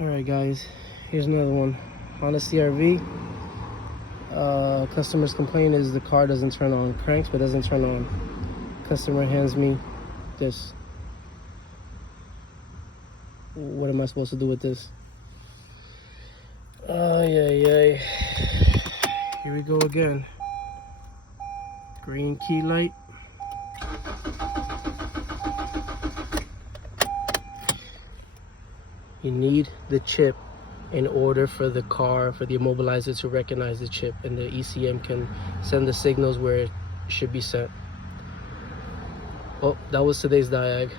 Alright guys, here's another one. Honda CR-V. Customer's complaint is the car doesn't turn on. Cranks but doesn't turn on. Customer hands me this. What am I supposed to do with this? Here we go again. Green key light. You need the chip in order for the car, for the immobilizer to recognize the chip, and the ECM can send the signals where it should be sent. Oh, that was today's diag.